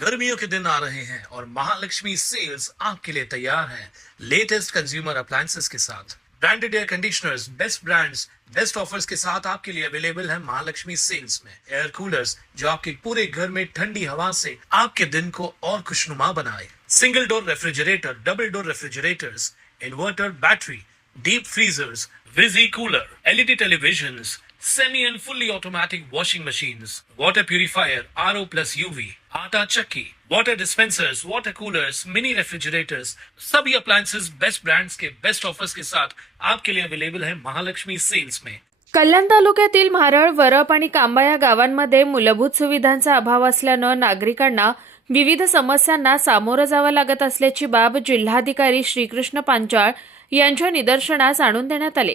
गर्मियों के दिन आ रहे हैं और महालक्ष्मी सेल्स आपके लिए तैयार है लेटेस्ट कंज्यूमर अप्लायंसेस के साथ। Branded air conditioners, best brands, best offers के साथ आपके लिए अवेलेबल है महालक्ष्मी सेल्स में। एयर कूलर्स जो आपके पूरे घर में ठंडी हवा से आपके दिन को और खुशनुमा बनाए। Single door refrigerator, double door refrigerators, inverter battery, deep freezers, visi cooler, LED televisions, semi and fully automatic washing machines, water purifier, RO plus UV, आटा चक्की, water dispensers, water coolers, mini refrigerators, सभी appliances best brands के best offers के साथ आपके लिए available है Mahalakshmi sales में। कल्याण तालुक्यातील म्हारळ, वरप आणि कांबा या गावांमध्ये मूलभूत सुविधांचा अभाव असल्यानं नागरिकांना विविध समस्यांना सामोरं जावं लागत असल्याची बाब जिल्हाधिकारी श्रीकृष्ण पांचाळ यांच्या निदर्शनास आणून देण्यात आले।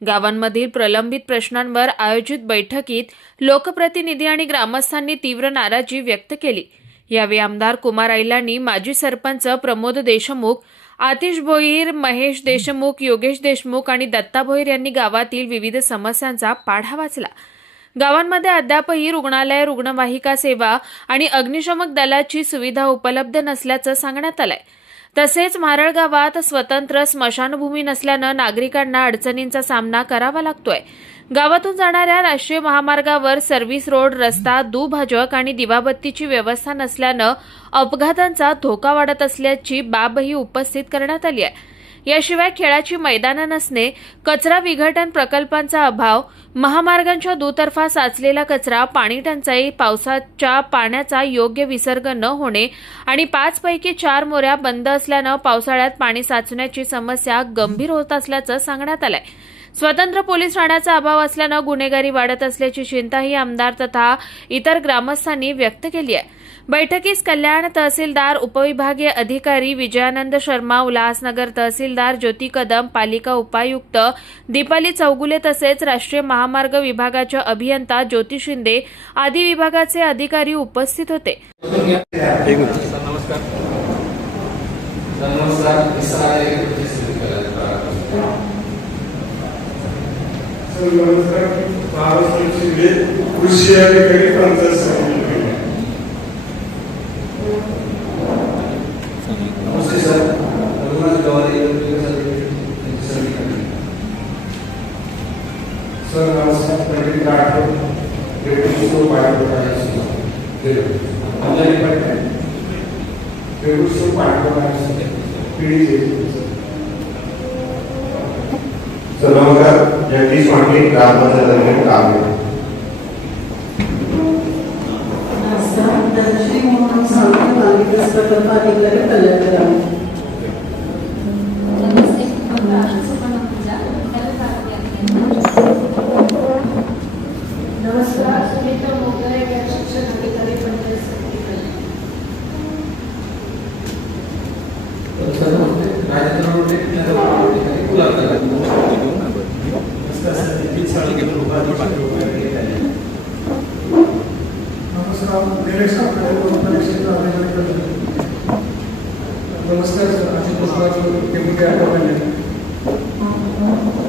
गावांमधील प्रलंबित प्रश्नांवर आयोजित बैठकीत लोकप्रतिनिधी आणि ग्रामस्थांनी तीव्र नाराजी व्यक्त केली। यावेळी आमदार कुमार आईलांनी माजी सरपंच प्रमोद देशमुख, आतिश भोईर, महेश देशमुख, योगेश देशमुख आणि दत्ता भोईर यांनी गावातील विविध समस्यांचा पाढा वाचला। गावांमध्ये अद्यापही रुग्णालय, रुग्णवाहिका सेवा आणि अग्निशमन दलाची सुविधा उपलब्ध नसल्याचं सांगण्यात आलंय। तसेच म्हारळ गावात स्वतंत्र स्मशानभूमी नसल्यानं नागरिकांना अडचणींचा सामना करावा लागतोय। गावातून जाणाऱ्या राष्ट्रीय महामार्गावर सर्व्हिस रोड, रस्ता, दुभाजक आणि दिवाबत्तीची व्यवस्था नसल्यानं अपघातांचा धोका वाढत असल्याची बाबही उपस्थित करण्यात आली आहे। याशिवाय खेळाची मैदानं नसणे, कचरा विघटन प्रकल्पांचा अभाव, महामार्गांच्या दुतर्फा साचलेला कचरा, पाणी टंचाई, पावसाच्या पाण्याचा योग्य विसर्ग न होणे आणि 5 पैकी 4 मोऱ्या बंद असल्यानं पावसाळ्यात पाणी साचण्याची समस्या गंभीर होत असल्याचं सांगण्यात आलंय। स्वतंत्र पोलीस ठाण्याचा अभाव असल्यानं गुन्हेगारी वाढत असल्याची चिंताही आमदार तथा इतर ग्रामस्थांनी व्यक्त केली आहे। बैठकीस कल्याण तहसीलदार, उपविभागीय अधिकारी विजयानंद शर्मा, उल्हासनगर तहसीलदार ज्योती कदम, पालिका उपायुक्त दीपाली चौगुले तसेच राष्ट्रीय महामार्ग विभागाच्या अभियंता ज्योती शिंदे आदी विभागाचे अधिकारी उपस्थित होते। नमस्कार, जगदीश मांडे ग्रामपंचायत काम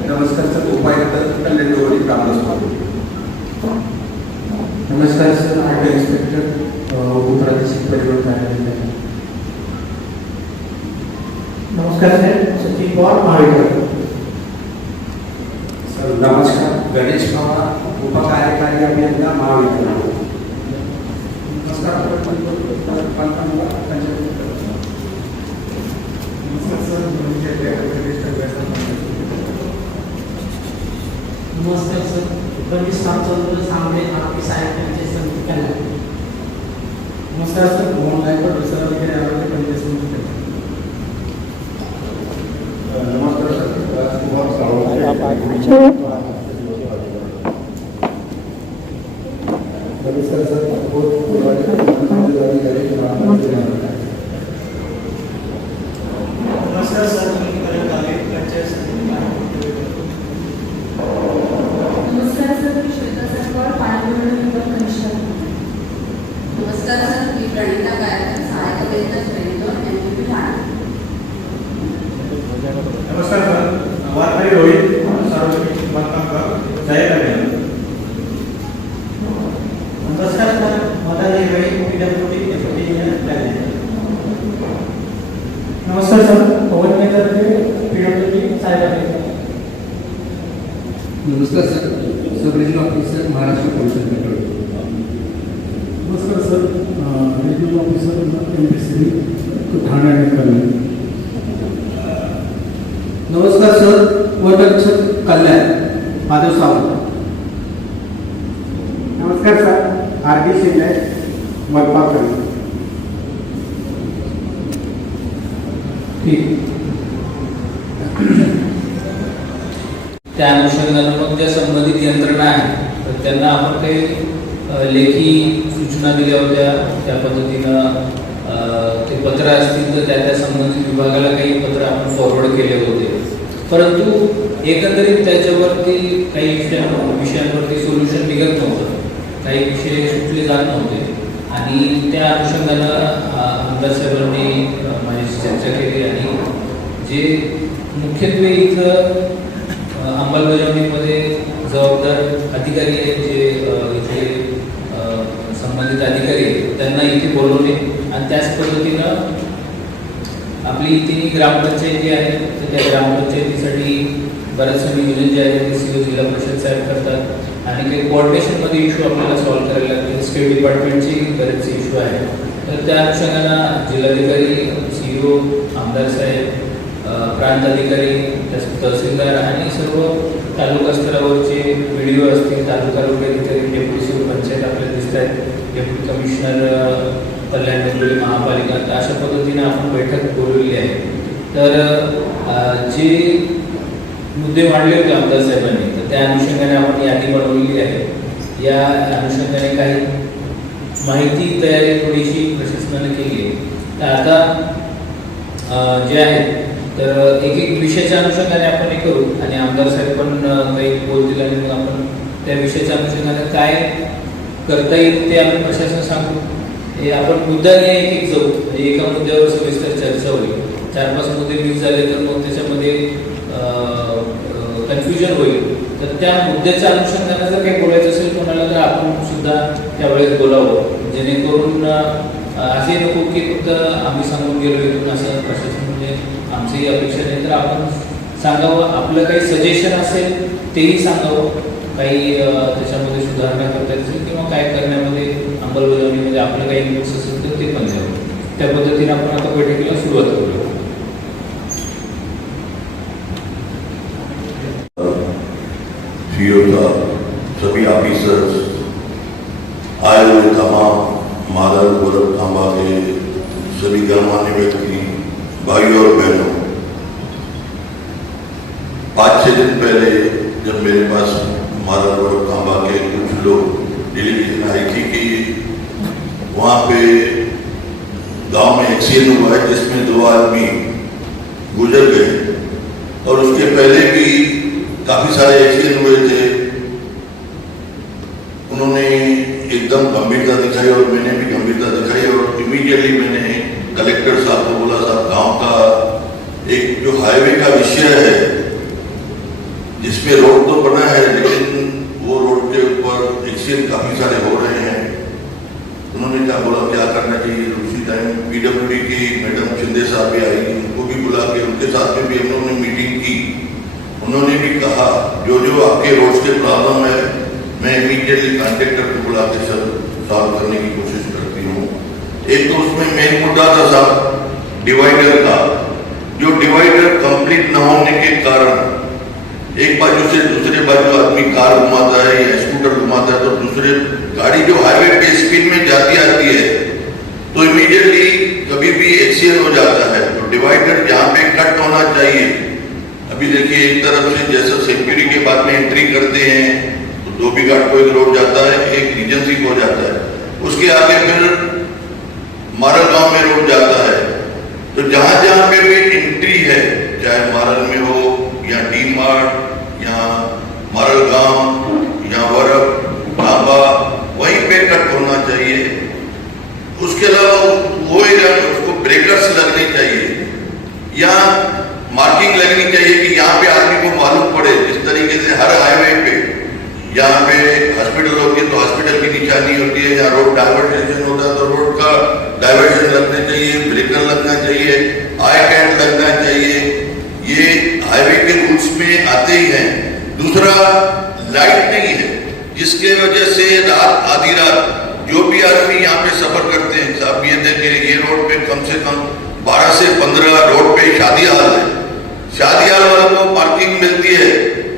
नमस्कार सर, उपायुक्त कल्याण डोंबिवली ग्रामस्थ। नमस्कार सर, आर्ट इन्स्पेक्टर उपप्रादेशिक परिवहन। नमस्कार सर, सचिन पवार महाविद्यालय। सर नमस्कार, गणेश पवार उपकार्यकारी अभियंता महाविद्यालय। नमस्कार नमस्कार सर, रमेश रामचंद्र सांगले आपकी साहित्याचे संचालक। नमस्कार सर, मोहन नायकर विसर वगैरे आरोग्य पंचायत समिती। नमस्कार सर, राजकुमार सावंत। नमस्कार सर, नमस्कार सर, पंचायत समिती। नमस्कार सर, मी श्वेता सरकार, पाण्याभरण विभाग कनिष्ठ। नमस्कार सर, मी प्रणिता गायकवाड, सहाय्यक अभियंता श्रेणी 2 एमपी ठाणे। नमस्कार सर, वारकरी रोहित, सार्वजनिक बांधकाम जाहीर। नमस्कार sir, Madari Rohit, PWD deputy नमस्कार सर, पवन केंद्राचे PWD साहेब. नमस्कार sir, sub regional officer Maharashtra police control. नमस्कार sir, radio officer MPC Thane आणि कल्याण. नमस्कार सर, वनरक्षक कल्याण महादेव सावंत. नमस्कार सर, RD शिंदे मलबार. त्या अनुषंगानं मग ज्या संबंधित यंत्रणा आहेत तर त्यांना आपण काही लेखी सूचना दिल्या होत्या. त्या पद्धतीनं ते पत्र असतील तर त्या संबंधित विभागाला काही पत्र आपण फॉरवर्ड केले होते. परंतु एकंदरीत त्याच्यावरती काही विषयांवरती सोल्युशन निघत नव्हतं. काही विषय सुटले जात नव्हते आणि त्या अनुषंगानं आमदार साहेबांनी माझ्याशी चर्चा केली आणि जे मुख्यत्वे इथं अंमलबजावणीमध्ये जबाबदार अधिकारी आहेत, जे इथे संबंधित अधिकारी आहेत, त्यांना इथे बोलवले आणि त्याच पद्धतीनं आपली तिन्ही ग्रामपंचायत जी आहे तर त्या ग्रामपंचायतीसाठी बऱ्याचशा नियोजन जे आहे ते CEO जिल्हा परिषद साहेब करतात आणि काही कोऑर्डिनेशनमध्ये इश्यू आपल्याला सॉल्व्ह करायला लागतील. स्टेट डिपार्टमेंटची बरेचसे इश्यू आहेत तर त्या अनुषंगानं जिल्हाधिकारी, CEO, आमदार साहेब, प्रांत अधिकारी, तहसीलदार आणि सर्व तालुका स्तरावरचे PDO असतील, तालुका आरोग्य अधिकारी, डेप्युटी CEO पंचायत आपल्याला दिसत आहेत, डेप्युटी कमिशनर कल्याण डोंबिवली महापालिका. तर अशा पद्धतीने आपण बैठक बोलवलेली आहे. तर जे मुद्दे मांडले होते आमदार साहेबांनी तर त्या अनुषंगाने आपण यादी बनवलेली आहे. या अनुषंगाने काही माहिती तयारी थोडीशी प्रशासनाने केली आहे. तर आता जे आहे तर एक एक विषयाच्या अनुषंगाने आपण हे करू आणि आमदार साहेब पण काही बोलतील आणि मग आपण त्या विषयाच्या अनुषंगाने काय करता येईल ते आपण प्रशासन सांगू. हे आपण मुद्द्याने एक एक जाऊ म्हणजे एका मुद्द्यावर सविस्तर चर्चा होईल. 4-5 मुद्दे मिस झाले तर मग त्याच्यामध्ये कन्फ्युजन होईल. तर त्या मुद्द्याच्या अनुषंगाने जर काही बोलायचं असेल कोणाला तर आपण सुद्धा त्यावेळेस बोलावं, जेणेकरून असे नको की फक्त आम्ही सांगून गेलो इथून असं प्रशासन म्हणजे आमचीही अपेक्षा नाही. तर आपण सांगावं, आपलं काही सजेशन असेल तेही सांगावं, काही त्याच्यामध्ये सुधारणा करता येईल किंवा काय करण्यामध्ये अंमलबजावणीमध्ये आपलं काही इनपुट्स असेल तर ते पण द्यावं. त्या पद्धतीने आपण आता बैठकीला सुरुवात करूया. CEO साहब, सभी ऑफिसर्स, आए हुए तमाम मादर गोरख खांबा के सभी गणमान्य व्यक्ति, भाइयों और बहनों, 5-6 दिन पहले जब मेरे पास मादर गोरख खांबा के कुछ लोग डेलीगेशन आई थी कि वहाँ पे गांव में एक्सीडेंट हुआ है जिसमें 2 आदमी गुजर गए और उसके पहले भी काफी सारे एक्सीडेंट हुए थे. उन्होंने एकदम गंभीरता दिखाई और मैंने भी गंभीरता दिखाई और इमीडिएटली मैंने कलेक्टर साहब को बोला, साहब गांव का एक जो हाईवे का विषय है जिसमें रोड तो बना है लेकिन वो रोड के ऊपर एक्सीडेंट काफी सारे हो रहे हैं. उन्होंने क्या बोला क्या करना चाहिए. उसी टाइम PWD की मैडम शिंदे साहब भी आई, उनको भी बुला के उनके साथ में भी हम लोगों ने मीटिंग की. उन्होंने भी कहा जो जो आपके रोड्स के प्रॉब्लम है मैं इमीडिएटली कॉन्ट्रैक्टर को बुला के सब सॉल्व करने की कोशिश करती हूँ. एक तो उसमें मेन मुद्दा था साहब डिवाइडर का. जो डिवाइडर कंप्लीट न होने के कारण एक बाजू से दूसरे बाजू आदमी कार घुमाता है या स्कूटर घुमाता है तो दूसरे गाड़ी जो हाईवे पे स्पीड में जाती आती है तो इमीडिएटली कभी भी एक्सीडेंट हो जाता है. तो डिवाइडर जहाँ पे कट होना चाहिए, अभी देखिए एक तरफ से जैसा सेंचुरी के बाद में एंट्री करते हैं तो 2 बिघाट को एक रोड जाता है, एक रीजेंसी को जाता है, उसके आगे फिर मारल गांव में रोड जाता है. तो जहां जहां पे भी एंट्री है चाहे मारल में हो या डी मार्ट या मारल गांव या वरक ढाबा वहीं पे कट होना चाहिए. उसके अलावा वो एरिया में उसको ब्रेकर्स लगने चाहिए या मार्किंग लगनी चाहिए कि यहाँ पे आदमी को मालूम पड़े. जिस तरीके से हर हाईवे पे यहाँ पे हॉस्पिटल होती है तो हॉस्पिटल की निशानी होती है, यहाँ रोड डाइवर्जन होता है तो रोड का डाइवर्जन लगना चाहिए, ब्रेकर लगना चाहिए. आई कैन जिसके वजह से रात आधी रात जो भी आदमी यहाँ पे सफर करते हैं, आप ये देखें ये रोड पे कम से कम 12 से 15 रोड पे शादी हाल है। शादी हाल वालों को पार्किंग मिलती है,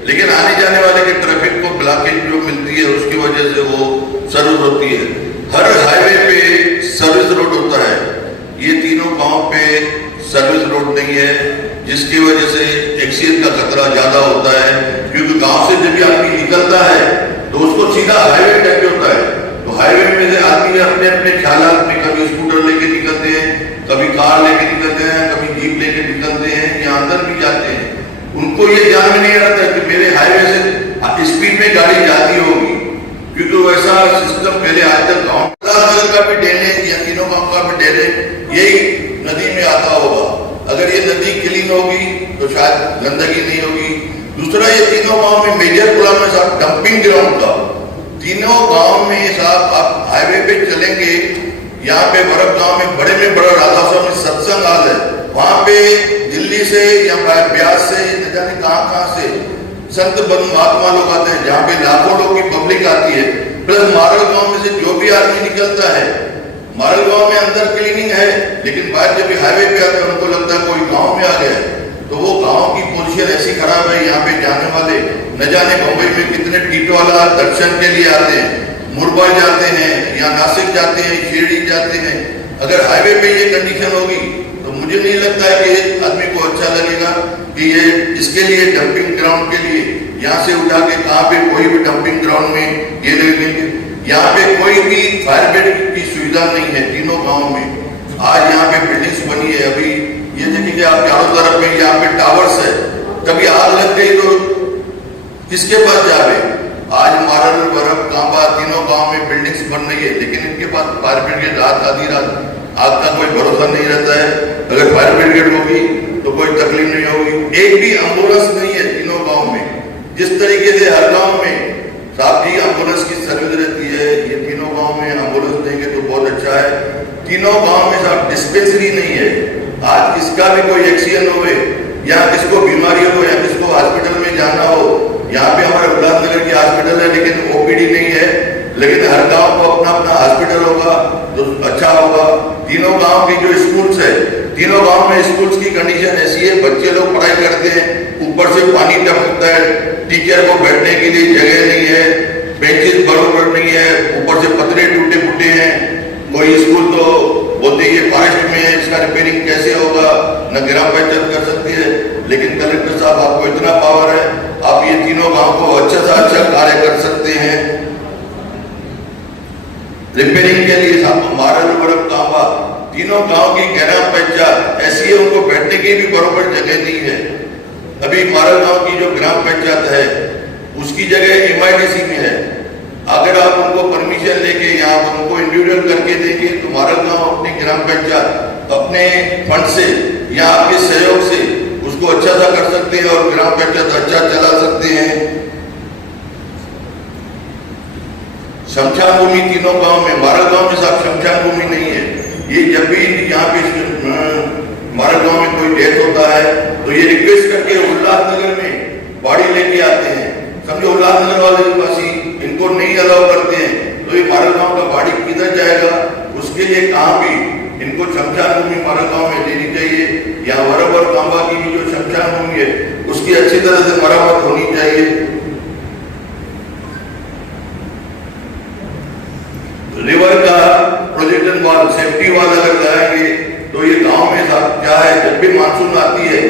लेकिन आने जाने वाले के ट्रैफिक को ब्लॉकेज जो मिलती है उसकी वजह से वो सर्विस होती है। हर हाईवे पे सर्विस रोड होता है, ये तीनों गांव पे सर्विस रोड नहीं है, जिसकी वजह से एक्सीडेंट का खतरा ज्यादा होता है। क्योंकि गांव से जब भी आदमी निकलता है तो उसको सीधा हाईवे टच होता है, तो हाईवे में से आदमी अपने अपने ख्यालात में कभी स्कूटर लेके निकलते हैं, कभी कार लेके निकलते हैं, कभी जीप लेके निकलते हैं या अंदर भी जाते हैं। उनको ये ध्यान में नहीं रहता कि मेरे हाईवे से स्पीड में गाड़ी जाती होगी, क्योंकि वैसा सिस्टम पहले आज तक गाँव का भी ड्रेनेज या तीनों गाँव का भी ड्रेनेज यही नदी में आता होगा। अगर ये नदी क्लीन होगी तो शायद गंदगी नहीं होगी। दूसरा, ये तीनों गांव में मेजर प्रॉब्लम है साहब डंपिंग ग्राउंड का। तीनों गांव में साहब आप हाईवे पे चलेंगे, यहाँ पे बरफ गांव में बड़ा राधा स्वामी सत्संग हाल है, वहां पे दिल्ली से या ब्यास से न जाने कहाँ से संत बंद महात्मा लोग आते हैं, जहाँ पे लाखों लोग की पब्लिक आती है। प्लस मारल गांव में से जो भी आदमी निकलता है, मारल गांव में अंदर क्लीनिंग है, लेकिन बाहर जब हाईवे पे आते हैं उनको लगता है कोई गांव में आ गया है, तो वो गांव की पोजीशन ऐसी खराब है। यहाँ पे जाने वाले न जाने मुंबई में कितने टीटवाला दर्शन के लिए आते हैं, मुरबा जाते हैं या नासिक जाते हैं, शिरडी जाते हैं। अगर हाईवे पे ये कंडीशन होगी तो मुझे नहीं लगता है कि आदमी को अच्छा लगेगा कि ये इसके लिए डंपिंग ग्राउंड के लिए यहाँ से उठा के कहाँ पे कोई भी डंपिंग ग्राउंड में ये लगेंगे। यहाँ पे कोई भी फायर ब्रिगेड की सुविधा नहीं है तीनों गाँव में। आज यहाँ पे बिल्डिंग्स बनी है, अभी ये देखिए आप चारों तरफ में यहाँ पे टावर्स है, कभी आग लग गई तो किसके पास जावे। आज मारल बरफ कांबा तीनों गांव में बिल्डिंग्स बन रही है, लेकिन इनके पास फायर ब्रिगेड रात आधी रात आग का कोई भरोसा नहीं रहता है। अगर फायर ब्रिगेड होगी तो कोई तकलीफ नहीं होगी। एक भी एम्बुलेंस नहीं है तीनों गाँव में। जिस तरीके से हर गाँव में साहब जी एम्बुलेंस की सर्विस रहती है, ये तीनों गाँव में एम्बुलेंस देंगे तो बहुत अच्छा है। तीनों गाँव में साहब डिस्पेंसरी नहीं है। आज किसका भी कोई एक्सीडेंट हो या किसको बीमारी हो या किसको हॉस्पिटल में जाना हो, यहाँ पे हमारे उल्लासनगर की हॉस्पिटल है लेकिन ओपीडी नहीं है, लेकिन हर गांव को अपना अपना हॉस्पिटल होगा तो अच्छा होगा। तीनों गांव की जो स्कूल्स है, तीनों गांव में स्कूल्स की कंडीशन ऐसी है, बच्चे लोग पढ़ाई करते हैं, ऊपर से पानी टपकता है, टीचर को बैठने के लिए जगह नहीं है, बेंचेस बराबर नहीं है, ऊपर से पतरे टूटे फूटे हैं। कोई स्कूल तो बोलते ये फॉरेस्ट में है, इसका रिपेयरिंग कैसे होगा, न ग्राम पंचायत कर सकती है। लेकिन कलेक्टर साहब आपको इतना पावर है, आप ये तीनों गांव को अच्छा से अच्छा कार्य कर सकते हैं। रिपेयरिंग के लिए मारल बरफ कांबा तीनों गांव की ग्राम पंचायत ऐसी है, उनको बैठने की भी बराबर जगह नहीं है। अभी मारल गांव की जो ग्राम पंचायत है उसकी जगह MIDC में है। अगर आप उनको परमिशन लेके या आप उनको इंडिविजुअल करके देंगे तो मारल गांव अपनी ग्राम पंचायत अपने फंड से या आपके सहयोग से उसको अच्छा सा कर सकते हैं और ग्राम पंचायत अच्छा चला सकते हैं। शमशान भूमि तीनों गांव में, मारल गांव में साहब शमशान भूमि नहीं है। ये जब भी यहाँ पे मारल गांव में कोई डेथ होता है तो ये रिक्वेस्ट करके उल्लासनगर में बॉडी लेके आते हैं। समझो उल्लासनगर वाले वासी इनको नहीं अलाउ करते हैं तो ये मारल गांव का बॉडी किधर जाएगा। उसके लिए कहाँ भी इनको शमशान भूमि मारल गांव में देनी चाहिए, या वरब और कांबा की भी जो शमशान भूमि है उसकी अच्छी तरह से मरम्मत होनी चाहिए। रिवर का प्रोजेक्शन वॉल, सेफ्टी वॉल अगर लगाएंगे तो ये गांव में क्या है, जब भी मानसून आती है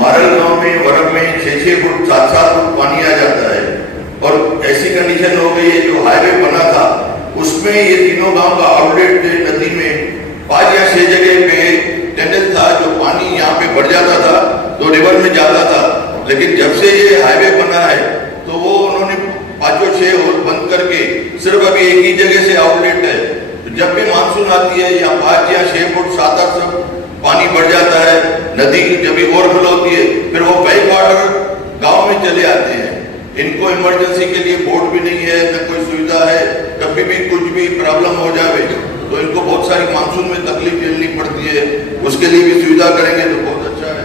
मारल गांव में वरब में 6-6 फुट 7-7 फुट पानी आ जाता है। और ऐसी कंडीशन हो गई है, जो हाईवे बना था उसमें ये तीनों गांव का आउटलेट नदी में 5 या 6 जगह पे टेंडल था, जो पानी यहाँ पे बढ़ जाता था तो रिवर में जाता था। लेकिन जब से ये हाईवे बना है तो वो उन्होंने 5-6 होल बंद करके सिर्फ अभी एक ही जगह से आउटलेट है। तो जब भी मानसून आती है या 5 या 6 फुट 7-8 फुट पानी बढ़ जाता है, नदी जब भी ओवरफ्लो होती है फिर वो बैक वाटर गाँव में चले आते हैं। इनको इमरजेंसी के लिए बोर्ड भी नहीं है, न कोई सुविधा है। कभी भी कुछ भी प्रॉब्लम हो जाए तो इनको बहुत सारी मानसून में तकलीफ झेलनी पड़ती है। उसके लिए भी सुविधा करेंगे तो बहुत अच्छा है।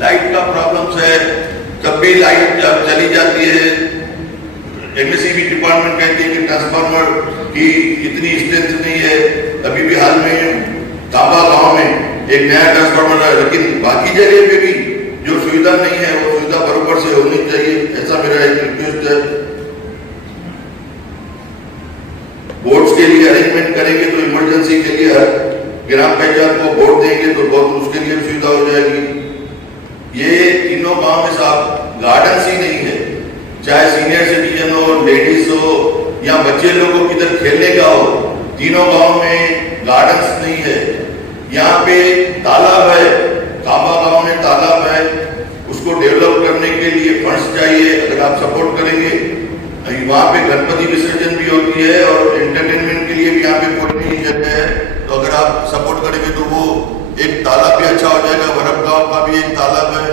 लाइट का प्रॉब्लम है, कभी लाइट जब चली जाती है कि इतनी स्ट्रेंथ नहीं है। अभी भी हाल में काबा गांव में एक नया ट्रांसफार्मर है, लेकिन बाकी जगह पे भी जो सुविधा नहीं है वो सुविधा बराबर से होनी चाहिए, ऐसा मेरा एक रिक्वेस्ट है। बोर्ड्स के लिए अरेंजमेंट करेंगे तो इमरजेंसी के लिए हर ग्राम पंचायत को बोर्ड देंगे तो बहुत उसके लिए सुविधा हो जाएगी। ये तीनों गांव में साहब गार्डन्स ही नहीं है, चाहे सीनियर सिटीजन हो, लेडीज हो या बच्चे लोगों की तरह खेलने का हो, तीनों गांव में गार्डन्स नहीं है। यहाँ पे तालाब है, काबा गांव में तालाब है, उसको डेवलप करने के लिए फंड्स चाहिए। अगर आप सपोर्ट करेंगे, वहाँ पे गणपति विसर्जन भी होती है और एंटरटेनमेंट के लिए भी यहाँ पे कोई नहीं जगह है, तो अगर आप सपोर्ट करेंगे तो वो एक तालाब भी अच्छा हो जाएगा। वरप गांव का भी एक तालाब है,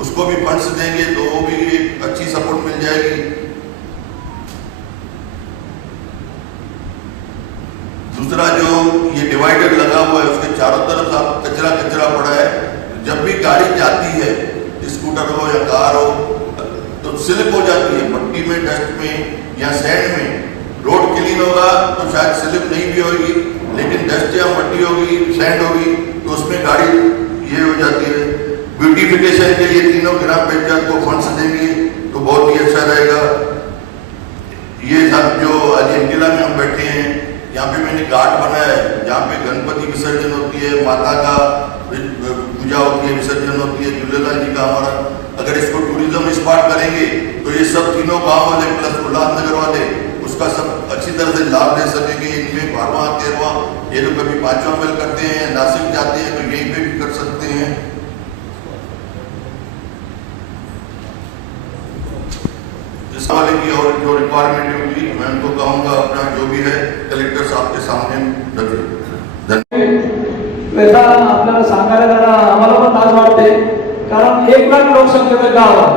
उसको भी फंड्स देंगे तो वो भी एक अच्छी सपोर्ट मिल जाएगी। दूसरा जो ये डिवाइडर लगा हुआ है उसके चारों तरफ आप कचरा पड़ा है, जब भी गाड़ी जाती है, स्कूटर हो या कार हो, तो स्लिप हो जाती है मट्टी में, डस्ट में या सैंड में। रोड क्लीन होगा तो शायद स्लिप नहीं भी होगी, लेकिन डस्ट या मट्टी होगी, सैंड होगी तो उसमें गाड़ी ये हो जाती है। ब्यूटिफिकेशन के लिए तीनों ग्राम पंचायत को फंड्स देंगे तो बहुत ही अच्छा रहेगा। ये सब जो आज एंटिला में हम बैठे हैं, यहाँ पे मैंने घाट बनाया है जहाँ पे गणपति विसर्जन होती है, माता का पूजा होती है, विसर्जन होती है, झूलेलाल जी का हमारा। अगर इसको टूरिज्म स्पॉट करेंगे तो ये सब तीनों गांव वाले प्लस उल्लासनगर वाले उसका सब अच्छी तरह से लाभ ले सकेंगे। इनमें 12वां 13वां ये लोग कभी 5वां मेल करते हैं, नासिक जाते हैं तो यहीं पे भी कर सकते हैं। इस वाले की और जो रिक्वायरमेंट होगी मैं उनको कहूँगा अपना जो भी है कलेक्टर साहब के सामने रखें। वैसा आपल्याला सांगायला जरा आम्हाला पण लाज वाटते, कारण 1 लाख लोकसंख्येचं गाव आहे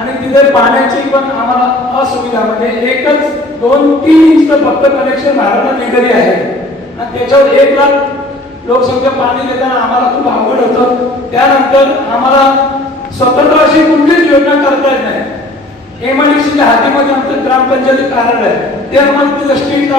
आणि तिथे पाण्याची पण आम्हाला असुविधा, म्हणजे एकच 2-3 इंच फक्त कनेक्शन महाराष्ट्र निघाली आहे आणि त्याच्यावर 1 लाख लोकसंख्या पाणी देताना आम्हाला खूप अवघड होतं। त्यानंतर आम्हाला स्वतंत्र अशी कुठलीच योजना करता येत नाही। एमआयडीसीच्या हातीमध्ये आमचं ग्रामपंचायत कार्यालय आहे, ते आम्हाला तिथं स्ट्रीट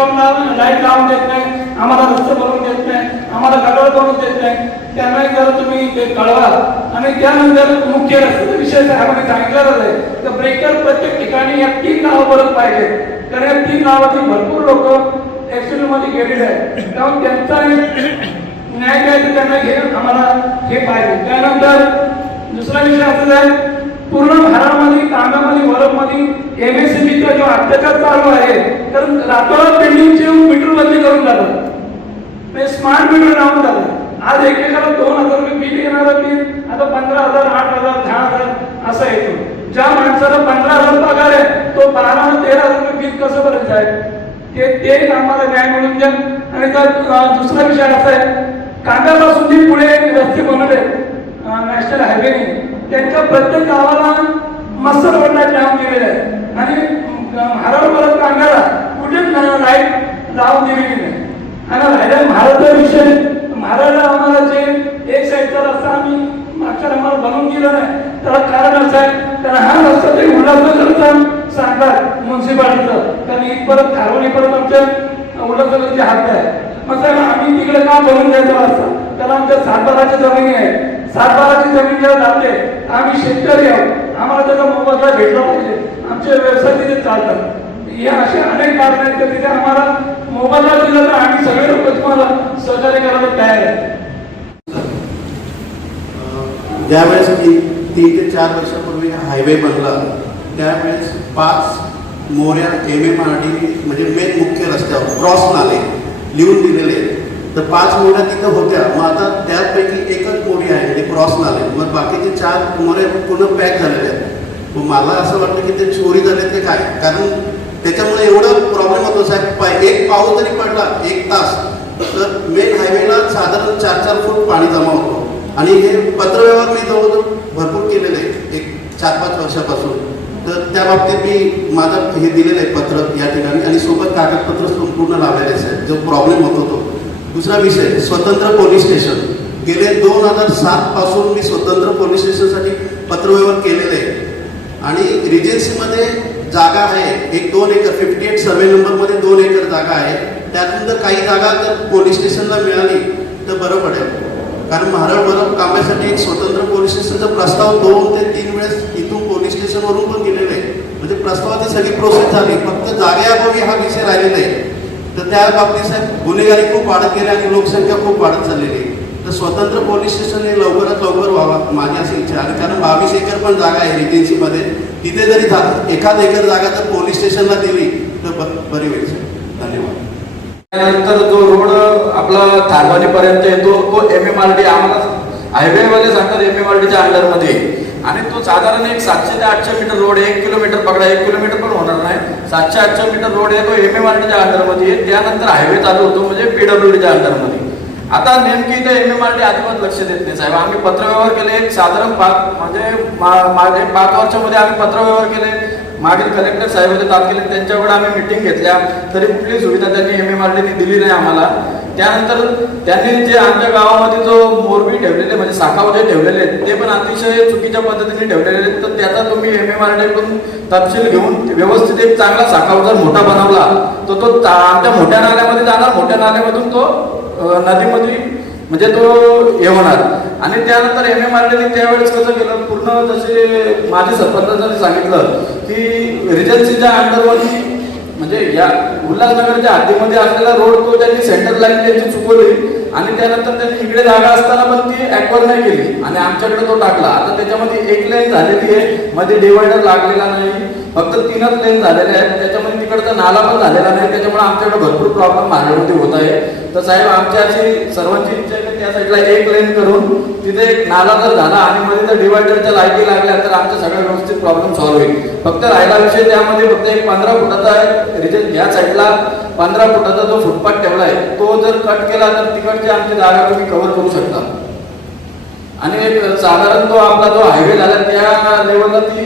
लाईट लावून देत नाही, आम्हाला रस्ते बनवून देत नाही, आम्हाला गटार बनवून देत नाही। त्यांना जर तुम्ही ते कळवा। आणि त्यानंतर मुख्य रस्त्याचा विषय साहेबांनी सांगितलेला आहे तर ब्रेकर प्रत्येक ठिकाणी या 3 नावावरच पाहिजे, तर या 3 नावाची भरपूर लोक ऍक्सिडेंट मध्ये गेलेले आहेत, त्यामुळे त्यांचा न्याय द्यायचं त्यांना हे आम्हाला हे पाहिजे। त्यानंतर दुसरा विषय असा आहे, पूर्ण महाराष्ट्रामध्ये तांब्यामध्ये वरपमध्ये एमएससीबीचा जो अत्याचार चालू आहे, तर रातोरात बिल्डिंगचे मीटर बदली करून जातात, स्मार्ट मीटर लावून जातात। आज एकेकाला 2000 रुपये बिल येणारा बिल आता 15,000, 8,000, 10,000 असं येतो। ज्या माणसाला 15,000 पगार आहे तो 12-13,000 रुपये बिल कसं भरायचं आहे, ते आम्हाला न्याय मिळून द्या। आणि तर दुसरा विषय असा आहे, कांद्यापासून जे पुढे रस्ते बनवले नॅशनल हायवेने, त्यांच्या प्रत्येक गावाला मस्त रोडला लावून दिलेलं आहे आणि महाराष्ट्र कांद्याला कुठेच लाईट लावून दिलेली नाही। आणि राहिला महाराष्ट्र विषय, महाराष्ट्र आम्हाला जे एक साईडचा रस्ता आम्ही मागच्या आम्हाला बनवून दिला नाही, त्याला कारण असं आहे कारण हा रस्ता ते उल्हासनगरचा सांगतात म्युन्सिपालिटीचं, कारण इथपर्यंत खारवणीपर्यंत आमच्या उल्हासनगरचे हात आहे। मग साहेब आम्ही तिकडे का बनवून द्यायचा रस्ता, त्याला आमच्या 7-12ची जमिनी आहे, 7-12ची जमीन जेव्हा जाते आम्ही शेतकरी आहोत, आम्हाला त्याचा मोबदला भेटला पाहिजे, आमचे व्यवसाय तिथे चालतात। हे असे अनेक कारण आहेत तर तिथे आम्हाला मोबदला दिला तर आम्ही सगळे लोक तुम्हाला सहकार्य करायला तयार आहेत। ज्यावेळेस 3 ते 4 वर्षापूर्वी हायवे बनला त्यावेळेस 5 मोऱ्या MMRD म्हणजे मेन मुख्य रस्त्यावर क्रॉस नाले लिहून दिलेले, तर 5 मोऱ्या तिथं होत्या। मग आता त्यापैकी एकच मोरी आहे म्हणजे क्रॉस नाले, मग बाकीचे 4 मोऱ्या पूर्ण पॅक झालेले आहेत। मग मला असं वाटतं की ते चोरी झाले ते काय, कारण त्याच्यामुळे एवढं प्रॉब्लेम होतो साहेब। एक पाऊस जरी पडला 1 तास तर मेन हायवेला साधारण 4-4 फूट पाणी जमा होतो। आणि हे पत्रव्यवहार मी जवळजवळ भरपूर केलेले आहे 4-5 वर्षापासून, तर त्या बाबतीत मी माझं हे दिलेलं आहे पत्र या ठिकाणी आणि सोबत कागदपत्र संपूर्ण लावलेले आहे जो प्रॉब्लेम होतो तो। दुसरा विषय स्वतंत्र पोलीस स्टेशन, गेले 2007 पासून मी स्वतंत्र पोलीस स्टेशनसाठी पत्रव्यवहार केलेले आहे आणि रिजन्सीमध्ये जागा आहे एक 2 एकर 58 सर्वे नंबरमध्ये 2 एकर जागा आहे. त्यातून जर काही जागा जर पोलीस स्टेशनला मिळाली तर बरं पडेल. कारण महाराळ वरप कांब्यासाठी एक स्वतंत्र पोलीस स्टेशनचा प्रस्ताव 2 ते 3 वेळेस इथून पोलीस स्टेशनवरून पण गेलेला आहे. म्हणजे प्रस्तावाची सगळी प्रोसेस झाली, फक्त जागेअभावी हा विषय राहिलेला आहे. तर त्या बाबतीत साहेब गुन्हेगारी खूप वाढत गेली आणि लोकसंख्या खूप वाढत चाललेली आहे. तर स्वतंत्र पोलीस स्टेशन हे लवकरात लवकर व्हावा माझी अशी इच्छा आहे. कारण 22 एकर पण जागा आहे रिजन्सीमध्ये. तिथे जरी एखाद एकर जागा जर पोलीस स्टेशनला दिली तर बरी होईल साहेब. धन्यवाद. त्यानंतर जो रोड आपला थारवानीपर्यंत येतो तो MMRD आम्हाला हायवेवाले सांगतात MMRDच्या अंडरमध्ये आणि तो साधारण एक 700 ते 800 मीटर रोड आहे. 1 किलोमीटर पकडा, 1 किलोमीटर पण होणार नाही. 700-800 मीटर रोड आहे तो MMRDच्या अंडरमध्ये आहे. त्यानंतर हायवे चालू होतो म्हणजे PWDच्या अंडरमध्ये. आता नेमकी इथे MMRD अजिबात लक्ष देत नाही साहेब. आम्ही पत्रव्यवहार केले एक साधारण 5 वर्षामध्ये आम्ही पत्रव्यवहार केले. मागील कलेक्टर साहेब होते तात्कालिक, त्यांच्याकडे आम्ही मिटिंग घेतल्या तरी कुठली सुविधा त्यांनी MMRDने दिली नाही आम्हाला. त्यानंतर त्यांनी जे आमच्या गावामध्ये जो मोरबी ठेवलेले म्हणजे साखाव जे ठेवलेले आहेत ते पण अतिशय चुकीच्या पद्धतीने ठेवलेले आहेत. तर त्याचा तुम्ही MMRDकडून तपशील घेऊन व्यवस्थित एक चांगला साखाव जर मोठा बनवला तर तो आमच्या मोठ्या नाल्यामध्ये जाणार, मोठ्या नाल्यामधून तो नदीमध्ये म्हणजे तो हे होणार. आणि त्यानंतर MMRDने त्यावेळेस कसं केलं, पूर्ण जसे माझे सरपंचांनी सांगितलं की रिजन्सीच्या अंडरमध्ये म्हणजे या उल्हासनगरच्या हद्दीमध्ये असलेला रोड तो त्यांनी सेंटर लाईन त्यांची चुकवली आणि त्यानंतर त्यांनी इकडे जागा असताना पण ती ॲक्वायर नाही केली आणि आमच्याकडे तो टाकला. आता त्याच्यामध्ये एक लेन झालेली आहे, मध्ये डिवायडर लागलेला नाही, फक्त 3च लेन झालेले आहेत. त्याच्यामध्ये तिकडचा नाला पण झालेला नाही. त्याच्यामुळे आमच्याकडे भरपूर प्रॉब्लेम मार्गामध्ये होत आहे. तर साहेब आमची अशी सर्वांची इच्छा आहे की त्या साईडला एक लेन करून तिथे एक नाला जर झाला आणि मध्ये जर डिवायडरच्या लाईटी लागल्या तर आमच्या सगळ्या व्यवस्थित प्रॉब्लेम सॉल्व्ह होईल. फक्त राहिला विषय त्यामध्ये फक्त एक 15 फुटाचा या साईडला 15 फुटाचा जो फुटपाथ ठेवला आहे तो जर कट केला तर तिकडची आमची जागा तुम्ही कव्हर करू शकता. आणि साधारण तो आपला जो हायवे झाला त्या लेवलला ती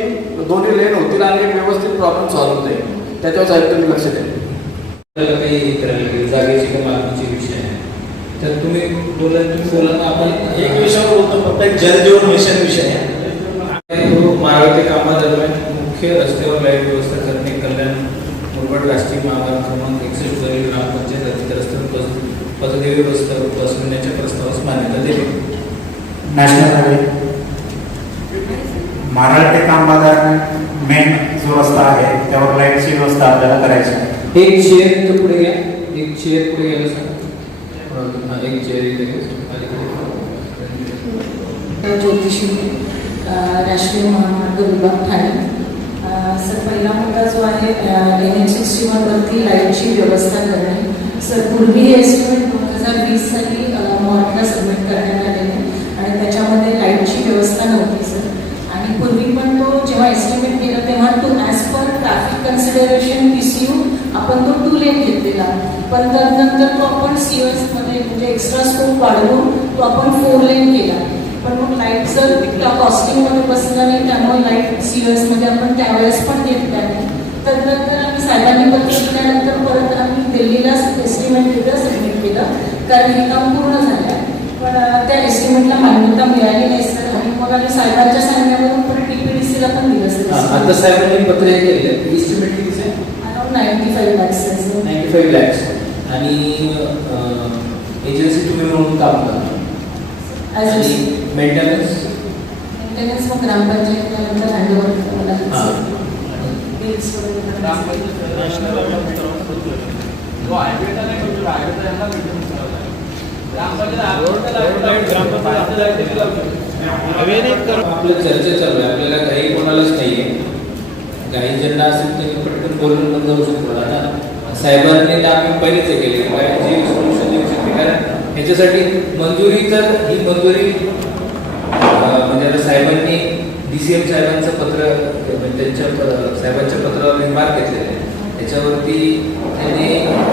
दोन्ही लेन होतील आणि एक व्यवस्थित प्रॉब्लेम सॉल्व्ह होते. त्याच्यावर साहेब तुम्ही लक्ष द्या. काही करायला जागेची किंवा मागणीचे विषय आहे तर तुम्ही बोला ना. आपण एक विषयावर बोलतो, फक्त एक जलजीवन मिशन विषय आहे. मारळ ते कामादरम्यान मुख्य रस्त्यावर लाईट व्यवस्था करणे, कल्याण मुरबाड राष्ट्रीय महामार्ग क्रमांक 61 वरील ग्रामपंचायत अधिक रस्त्यावर पथदेवी रस्त्यावर बसवण्याच्या प्रस्तावास मान्यता दिली. नॅशनल हायवे मारळ ते कांबा दरम्यान मेन जो रस्ता आहे त्यावर लाईटची व्यवस्था आपल्याला करायची आहे. एक चेअर तो पुढे घ्या, एक चेअर पुढे घ्यायला सांगा. एक चेअर इथे ज्योतिषी राष्ट्रीय महामार्ग विभाग ठाणे. सर पहिला मुद्दा जो आहे NH61 वरती लाईटची व्यवस्था करणे. सर पूर्वी एस्टिमेट 2020 साली मॉर्गला सबमिट करण्यात आलेले आणि त्याच्यामध्ये लाईटची व्यवस्था नव्हती सर. आणि पूर्वी पण तो जेव्हा एस्टिमेट केला तेव्हा तो as per traffic consideration PCU आपण तो 2 लेन घेतलेला, पण त्यानंतर तो आपण CS मध्ये म्हणजे एक्स्ट्रा स्कोप वाढवून तो आपण 4 लेन केला. पण मग लाईट जर त्या कॉस्टिंगमध्ये बसला नाही त्यामुळे लाईट CS मध्ये आपण त्यावेळेस पण घेतल्या नाही. तर आम्ही साहेबांनी पत्र दिल्यानंतर परत आम्ही दिल्लीला एस्टिमेट तिथं सबमिट केलं कारण हे काम पूर्ण झालं आहे. पण त्या एस्टिमेटला मान्यता मिळाली नाही सर आणि मग आम्ही साहेबांच्या सांगण्यावरून परत TPDCला पण दिलं सर. आता साहेबांनी पत्र हे केलं, एस्टिमेट किती आहे? अराउंड 95 lakhs आहे सर. 95 lakhs. आणि एजन्सी तुम्ही म्हणून काम करा. मेंटेनन्स मग ग्रामपंचायतीला नंतर हँडओव्हर करावं आपलं चर्चा चालू आहे. आपल्याला काही कोणालाच नाहीये. काही ज्यांना असेल त्यांनी पटकन बोलून बंद होऊ शकतो. आता साहेबांनी तर आम्ही पहिलेच केले जे सोल्युशन देऊ शकते. कारण ह्याच्यासाठी मंजुरी तर ही मंजुरी म्हणजे आता साहेबांनी DCM साहेबांचं पत्र त्यांच्या साहेबांच्या पत्रावर मार्क घेतलेलं आहे. त्याच्यावरती त्यांनी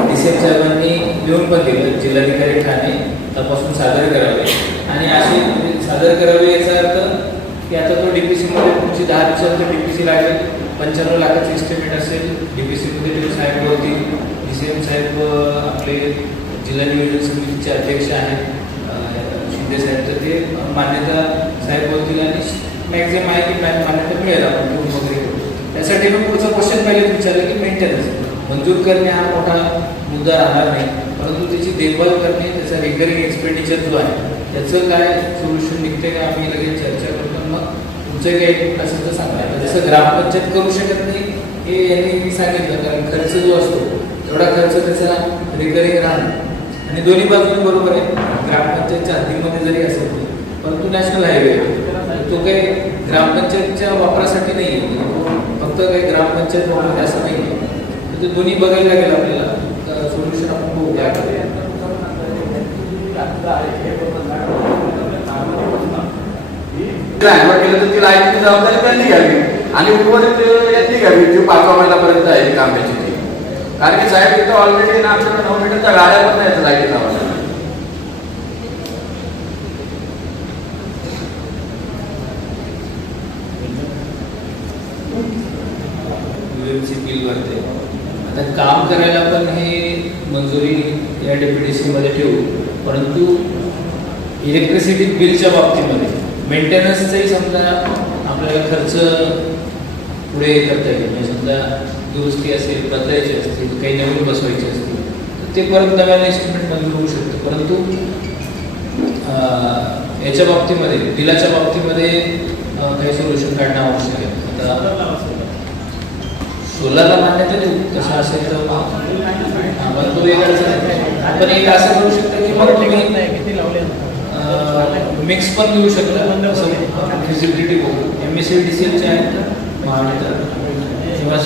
DCM साहेबांनी लिहून पण दिलं जिल्हाधिकारी ठाणे तपासून सादर करावे आणि असे सादर करावे. याचा अर्थ की आता तो DPC मध्ये पुढची 10 दिवसांचं DPC लागेल. 95 लाखाचं एस्टिमेट असेल. DPC मध्ये साहेब होतील. DCM साहेब आपले जिल्हा नियोजन समितीचे अध्यक्ष आहेत शिंदे साहेब, तर ते मान्यता साहेब होतील आणि मॅक्झिमम आहे की मान्यता मिळेल आपण वगैरे करू. त्यासाठी मी पुढचा क्वेश्चन पहिले विचारलं की मेंटेनन्स मंजूर करणे हा मोठा मुद्दा राहणार नाही, परंतु त्याची देखभाल करणे, त्याचा रिकरिंग एक्सपेंडिचर जो आहे त्याचं काय सोल्युशन निघते का आम्ही लगेच चर्चा करतो. मग तुमचं काही असेल तर सांगा. जसं ग्रामपंचायत करू शकत नाही हे यांनी मी सांगितलं, कारण खर्च जो असतो तेवढा खर्च त्याचा रिकरिंग राहणार आणि दोन्ही बाजूने बरोबर आहे. ग्रामपंचायतच्या हद्दीमध्ये जरी असेल परंतु नॅशनल हायवे तो काही ग्रामपंचायतच्या वापरासाठी नाही आहे, फक्त काही ग्रामपंचायत वापरते असं नाही आहे. तर ते दोन्ही बघायला लागेल आपल्याला, सोल्युशन आपण बघू काय करूया. हँडवर केलं तर ती लाईटची जबाबदारी त्यांनी घ्यावी आणि उर्वरित यांनी घ्यावी जी 5व्या महिन्यापर्यंत आहे ती कामाची ती. कारण की साहेब तिथं ऑलरेडी ना आमच्याकडे 9 मीटरच्या गाड्या पण नाही लाईटी लावायला. बिल भरते. आता काम करायला पण हे मंजुरी या डेप्युटेसी मध्ये ठेवू, परंतु इलेक्ट्रिसिटी बिलच्या बाबतीमध्ये मेंटेनन्सचाही समजा आपल्याला खर्च पुढे करता येईल. म्हणजे समजा दुरुस्ती असेल, बदलायची असतील, काही नवीन बसवायचे असतील तर ते परत नव्याने एस्टिमेट मंजूर होऊ शकतं. परंतु याच्या बाबतीमध्ये बिलाच्या बाबतीमध्ये काही सोल्युशन काढणं आवश्यक आहे. आता सोलारला मान्यता देऊ तसं असेल तर पण तो एक अडचण आहे. आपण एक असं करू शकता की मग तुम्ही मिक्स पण घेऊ शकता, फिजिबिलिटी बघू. MSCDCLचे आहेत महावितरण किंवा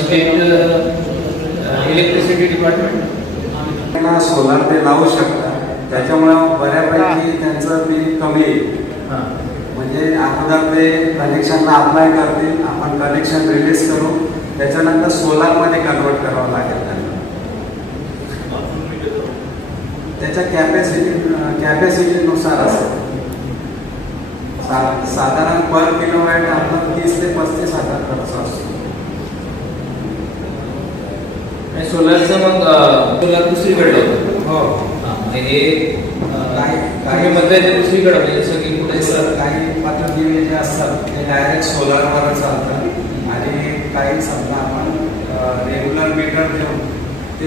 इलेक्ट्रिसिटी डिपार्टमेंट सोलार ते लावू शकतात, त्याच्यामुळं बऱ्यापैकी त्यांचं बिल कमी येईल. म्हणजे अगोदर ते कनेक्शनला अप्लाय करतील, आपण कनेक्शन रिलीज करू, त्याच्यानंतर सोलारमध्ये कन्वर्ट करावं लागेल त्यांना. त्याच्या कॅपॅसिटीनुसार असेल. साधारण पर किलोवॅट आपण 30 ते 35 हजार खर्च असतो. सोलारचं मग सोलार दुसरीकडे होतं. हो, हे काही मध्ये दुसरीकडे म्हणजे जसं की कुठे काही पद्धती जे असतात ते डायरेक्ट सोलारवर चालतात आणि काही समजा आपण रेग्युलर मीटर देऊन ते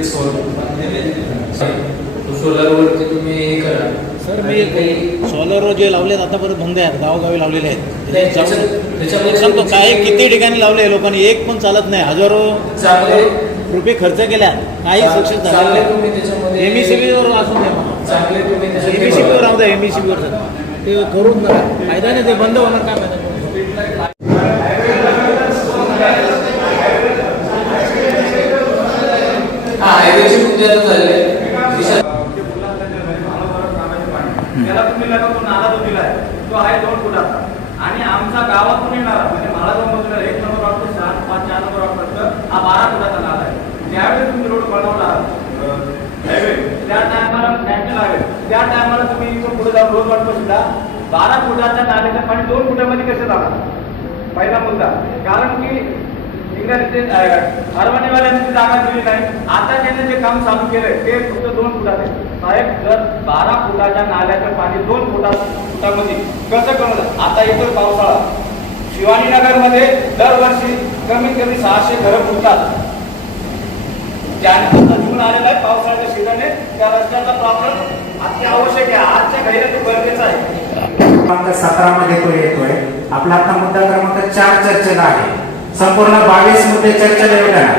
सोलारवरती तुम्ही हे करा. सर मी काही सोलर जे लावलेत आता परत बंद आहेत, गावोगावी लावलेले आहेत. त्याच्यामध्ये सांगतो काय किती ठिकाणी लावले लोकांनी, एक पण चालत नाही. हजारो चांगले रुपये खर्च केल्या, काही सक्सेस झाले. तुम्ही त्याच्यामध्ये MSCBवर असून द्या, चांगले तुम्ही MSCBवर राहू द्या. MSCBवर ते करून फायदा नाही, ते बंद होणार काय माहिती. हायवेचे मुद्दे आता झाले. त्याला तुम्ही लगा तो नाला जो दिलाय तो आहे 2 फुटाचा आणि आमचा गावातून येणारा म्हणजे महाराजांमधून 1 नंबर वाटतो 7, 5, 4 नंबर वाटतो हा 12 फुटाचा नाला आहे. ज्यावेळी तुम्ही रोड बनवला हायवे त्या टायमाला नॅशनल हायवे त्या टायमाला तुम्ही इथून पुढे जाऊन रोड वाटतो सुद्धा 12 फुटाच्या नाल्याचं पाणी 2 फुटामध्ये कसं जाणार? पहिला मुद्दा. कारण की अरवणीवाल्यांची जागा दिली नाही. आता त्यांनी जे काम चालू केलंय ते फक्त 2 फुटात आहे. साहेब जर 12 फुटाच्या नाल्याचं पाणी 2 फुटामध्ये कसं कळलं? आता येतो पावसाळा, शिवाजीनगरमध्ये दरवर्षी कमीत कमी 600 घरं फुटतात. ज्यानंतर जून आलेला आहे पावसाळ्याच्या सीझनने त्या रस्त्याचा प्रॉब्लेम अत्यावश्यक आहे. आजच्या घडीला ते गरजेचं आहे. क्रमांक 17 मध्ये तो येतोय. आपला आता मुद्दा क्रमांक 4 चर्चेला आहे. संपूर्ण 22 मुद्दे चर्चेला येतात.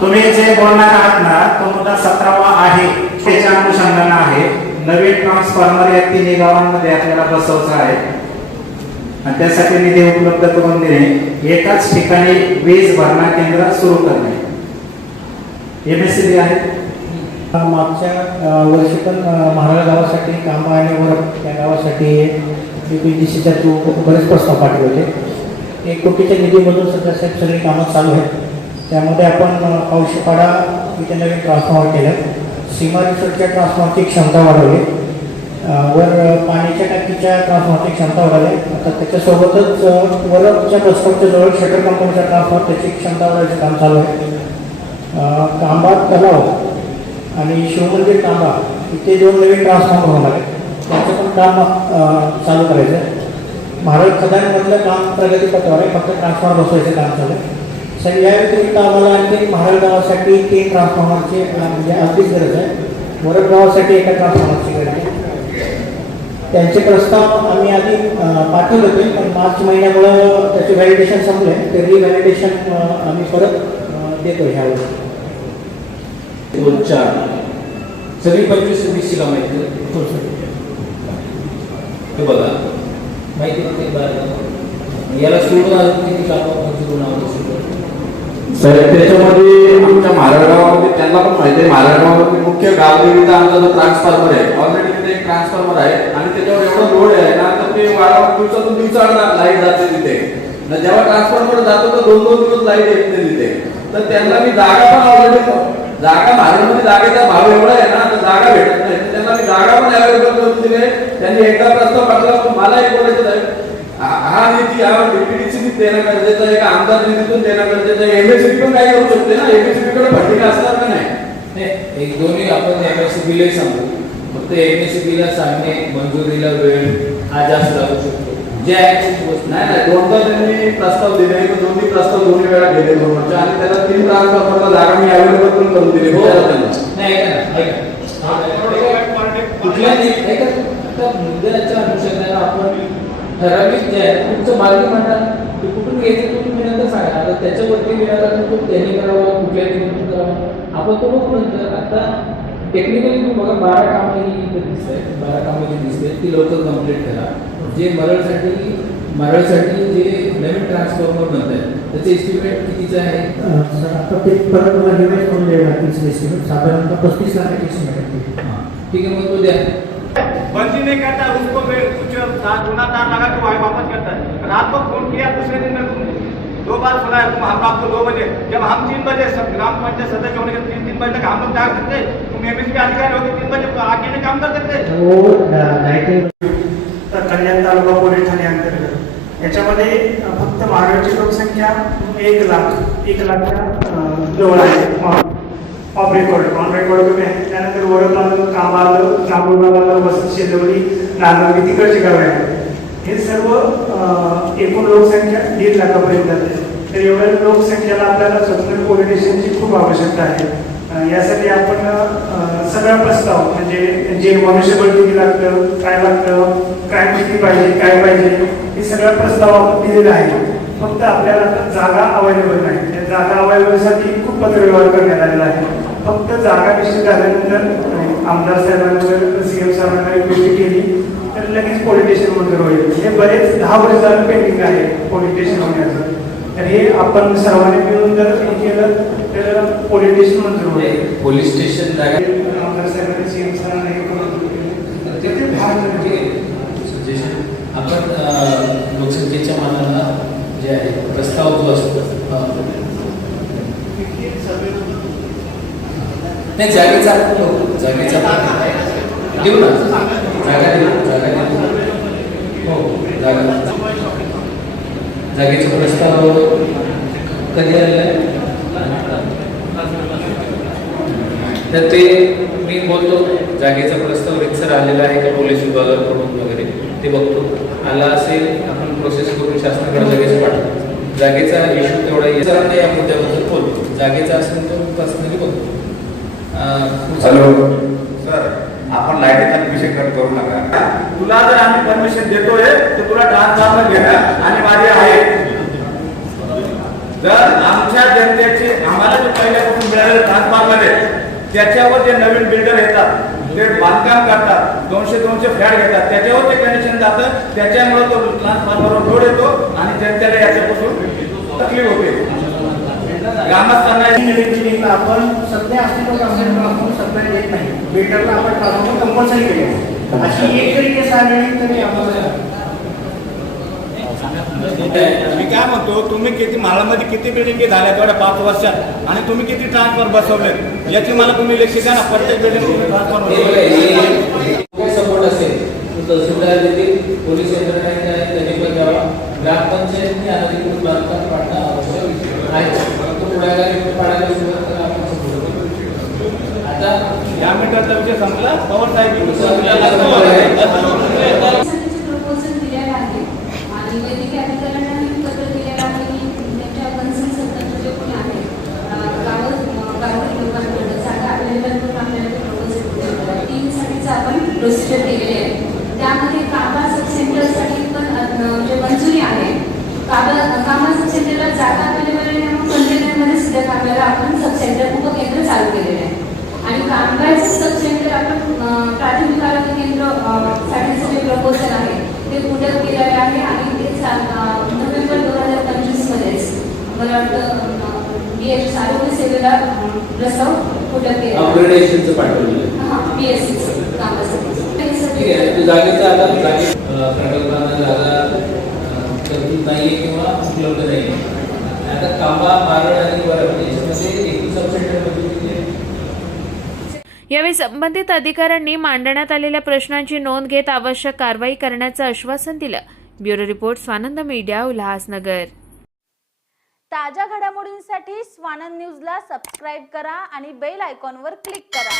तुम्ही जे बोलणार आहात ना तो मुद्दा 17वा आहे, त्याच्या अनुषंगाने आहे. नवीन ट्रान्सफॉर्मर या 3 गावांमध्ये आपल्याला बसवायचा आहे आणि त्यासाठी निधी उपलब्ध करून देणे, एकाच ठिकाणी वीज भरणा केंद्र सुरू करणे. MSCB आहे. मागच्या वर्षी पण महाराज गावासाठी काम आणि त्या गावासाठी PPDCच्या थ्रू बरेच प्रस्ताव पाठवले होते. 1 कोटीच्या निधीमधून सध्या सगळी कामं चालू आहेत. त्यामध्ये आपण औषधपाडा इथे नवीन ट्रान्सफॉर्मर केलं, सीमा रिसोर्टच्या ट्रान्सफॉर्मरची क्षमता वाढवली, वर पाण्याच्या टाकीच्या ट्रान्सफॉर्मरची क्षमता वाढवली. आता त्याच्यासोबतच वरच्या बसस्टॉपच्या जवळ शटर कंपनीचा ट्रान्सफॉर्मर त्याची क्षमता वाढवायचं काम चालू आहे. कांबा तलाव आणि शिवमंदिर कांबा इथे 2 नवीन ट्रान्सफॉर्मर होणार आहे, त्याचं पण काम चालू करायचं आहे. महाराज खदानमधलं काम प्रगतीपथावर आहे, फक्त ट्रान्सफॉर्मर बसवायचं काम चालू आहे. सर या व्यतिरिक्त आम्हाला आणखी महाराळ गावासाठी 3 ट्रान्सफॉर्मरची म्हणजे अगदीच गरज आहे. वरद गावासाठी एका ट्रान्सफॉर्मरची गरज आहे. त्यांचे प्रस्ताव आम्ही आधी पाठवले होते, पण मार्च महिन्यामुळं त्याचे व्हॅलिडेशन संपले. ते रिव्हॅलिडेशन आम्ही परत देतो ह्यावेळी. 4 सगळी 25-26 कामं आहेत. हो सर. हे बघा माहिती नव्हते याला सोडून अजून किती कामं मंजूर होणार साहेब त्याच्यामध्ये आमच्या महाराष्ट्रामध्ये त्यांना पण माहिती आहे, महाराष्ट्रामध्ये मुख्य गावदेवीचा आमचा जो ट्रान्सफॉर्मर आहे, ऑलरेडी तिथे एक ट्रान्सफॉर्मर आहे आणि त्याच्यावर एवढं लोड आहे ना, तर ते दिवसातून दिवसाला लाईट जाते तिथे. जेव्हा ट्रान्सफॉर्मर जातो तर 2-2 दिवस लाईट येत नाही तिथे. तर त्यांना मी जागा पण ऑलरेडी जागा महाराष्ट्रामध्ये जागेचा भाव एवढा आहे ना, तर जागा भेटत नाही. तर त्यांना मी जागा पण अवेलेबल करून दिली. त्यांनी एकदा प्रस्ताव पाठवला, पण मला एक बोलायचं आहे, हा निधी हा डीपीडीसी देणं गरजेचं आहे का आमदार निधीतून देणं गरजेचं आहे? एमएससीबी पण काय करू शकते ना, एमएससीबी कडे फंडिंग असणार का नाही? एक दोन्ही आपण एमएससीबीला सांगू. फक्त एमएससीबीला सांगणे मंजुरीला वेळ हा जास्त लागू शकतो. जे नाही दोनदा त्यांनी प्रस्ताव दिले, दोन्ही प्रस्ताव 2 वेळा गेले बरोबरच्या आणि त्याला 3 ट्रान्सफॉर्मरला जागा मी अवेलेबल पण करून दिली. कुठल्या मुद्द्याच्या अनुषंगाने आपण ठराविक जे आहे तुमचं मार्ग म्हणतात ते कुठून येते तुम्ही नंतर सांगा. आता त्याच्यावरती मिळाला त्यांनी करावं, कुठल्या निवडणूक करावं आपण तो बघू नंतर. आता टेक्निकली तुम्ही बघा 12 कामं ही इथं दिसत आहेत. 12 कामं जी दिसत आहेत ती लवकर कम्प्लीट करा. जे मरळसाठी जे नवीन ट्रान्सफॉर्मर बनतात त्याचे एस्टिमेट कितीचं आहे? सर आता ते परत मला रिवाइज करून द्यावे लागतील एस्टिमेट. साधारणतः 35 लाखाची एस्टिमेट आहे. ठीक है, मग तो द्या. बंदी नहीं करता उसको कुछ गुना तार लगा के वापस करता है. रात को फोन किया, दूसरे दिन में 2 बार सुना है, तुम हम आपको 2 बजे, जब हम 3 बजे सब ग्राम पंचायत सदस्य होने के 3 बजे तक हम लोग जाग सकते. तुम एमएससी के अधिकारी हो 3 बजे आगे नहीं काम कर सकते. तर कल्याण तालुका पोलीस ठाणे अंतर्गत याच्यामध्ये फक्त महाराष्ट्राची लोकसंख्या 1 लाखच्या जवळ आहे. ऑफ रेकॉर्ड कमी आहे. त्यानंतर वरदमालून कांबाल, जांभूळबाग, वसंत शेलवली, नांदगाव तिकडची गावे आहेत. हे सर्व एकूण लोकसंख्या 1.5 लाखापर्यंत जाते. तर एवढ्या लोकसंख्येला आपल्याला स्वतंत्र पोलीस स्टेशनची खूप आवश्यकता आहे. यासाठी आपण सगळा प्रस्ताव म्हणजे जे मनुष्यबळ किती लागतं, काय लागतं, क्राईम किती पाहिजे, काय पाहिजे, हे सगळा प्रस्ताव आपण दिलेला आहे. फक्त आपल्याला जागा अवेलेबल नाही. त्या जागा अवेलेबलसाठी खूप पत्रव्यवहार करण्यात आलेला आहे. फक्त जागा निश्चित झाल्यानंतर आमदार साहेबांना जर सीएम साहेबांना रिक्वेस्ट केली तर लगेच पोलीस स्टेशन मंजूर होईल. हे बरेच 10 वर्ष झालं पेंडिंग आहे पोलीस स्टेशन होण्याचं. तर हे आपण सर्वांनी मिळून जर हे केलं तर पोलीस स्टेशन मंजूर होईल. पोलीस स्टेशन जागा आमदार साहेबांनी सीएम साहेबांना हे करून आपण लोकसंख्येच्या मानाला जे आहे प्रस्ताव जो असतो नाही जागेचा देऊ ना, जागा देऊ हो जागेचा प्रस्ताव कधी आलेला आहे तर ते मी बोलतो जागेचा प्रस्ताव रितसर आलेला आहे का पोलीस विभागाकडून वगैरे ते बघतो. आला असेल आपण प्रोसेस करून शासनाकडे लगेच पाठवतो. जागेचा इश्यू तेवढा सरांना या मुद्द्याबद्दल बोलतो. जागेचा असेल तर पर्सनली बोलतो. हॅलो सर, आपण लाईटीचा विषय करू नका. तुला जर आम्ही परमिशन देतोय तर तुला ट्रान्सफॉर्मर घेणं अनिवार्य आहे. जर आमच्या जनतेचे आम्हाला जे पहिल्यापासून मिळालेलं ट्रान्सफॉर्मर आहे त्याच्यावर जे नवीन बिल्डर येतात ते बांधकाम करतात, 200 फ्लॅट घेतात, त्याच्यावर ते कनेक्शन जातं. त्याच्यामुळे तो ट्रान्सफॉर्मरवर लोड येतो आणि जनतेला याच्यापासून तकलीफ होते. ग्रामस्थांना आपण सध्या अस्तित्व ट्रान्सफॉर्मर आपण सध्या देत नाही. बिल्डरला आपण ट्रान्सफॉर्मर कंपल्सरी केले. अशी एक जरी केस आढळली तरी आम्हाला मी काय म्हणतो, तुम्ही किती महाराष्ट्रामध्ये किती बिल्डिंग झाल्या तेवढ्या 5 वर्षात आणि तुम्ही किती ट्रान्सफॉर्मर बसवले याची मला तुम्ही लेखी द्या ना. प्रत्येक बिल्डिंग ट्रान्सफॉर्मर सपोर्ट असेल तर तहसीलदार देखील पोलीस यंत्रणा त्यांनी पण द्यावा. ग्रामपंचायतने अनधिकृत बांधकाम पाडणं आवश्यक आहे. परंतु पुढाकारी पाडायला सुरुवात करा आपण सपोर्ट करू. आता या मीटरचा विषय संपला. पवार साहेब वैद्यकीय अधिकाऱ्यांना पत्र दिलेलं आहे की त्यांच्या कन्सर्न सबसेंटरचं आपण प्रोसिजर केलेली आहे. त्यामध्ये काबा सबसेंटरसाठी पण जे मंजुरी आहे. काबा सबसेंटरला जागा अवेलेबल आहे म्हणून कंटेनरमध्ये सुद्धा आपल्याला आपण सबसेंटर उपकेंद्र चालू केलेले आहे. आणि कामगारचं सबसेंटर आपण प्राथमिक आरोग्य केंद्र साठीचं जे प्रपोजल आहे ते पूर्ण केलेलं आहे आणि ते नोव्हेंबर 2025 मध्येच मला वाटतं BH आरोग्य सेवेला प्रस्ताव पूर्ण केला. अपग्रेडेशनचं पाठवलेलं हां BSCचं कामासाठी. ठीक आहे. तो जागेचा आता जागे प्रकल्पांना जागा तरतूद नाहीये किंवा उपलब्ध नाही. आता कांबा मारळ आणि वरप याच्यामध्ये एक सबसेंटर यावेळी संबंधित अधिकाऱ्यांनी मांडण्यात आलेल्या प्रश्नांची नोंद घेत आवश्यक कारवाई करण्याचं आश्वासन दिलं. Bureau report Swanand media, Ulhasnagar. ताज्या घडामोडींसाठी स्वानंद न्यूजला सबस्क्राईब करा आणि बेल आयकॉनवर क्लिक करा.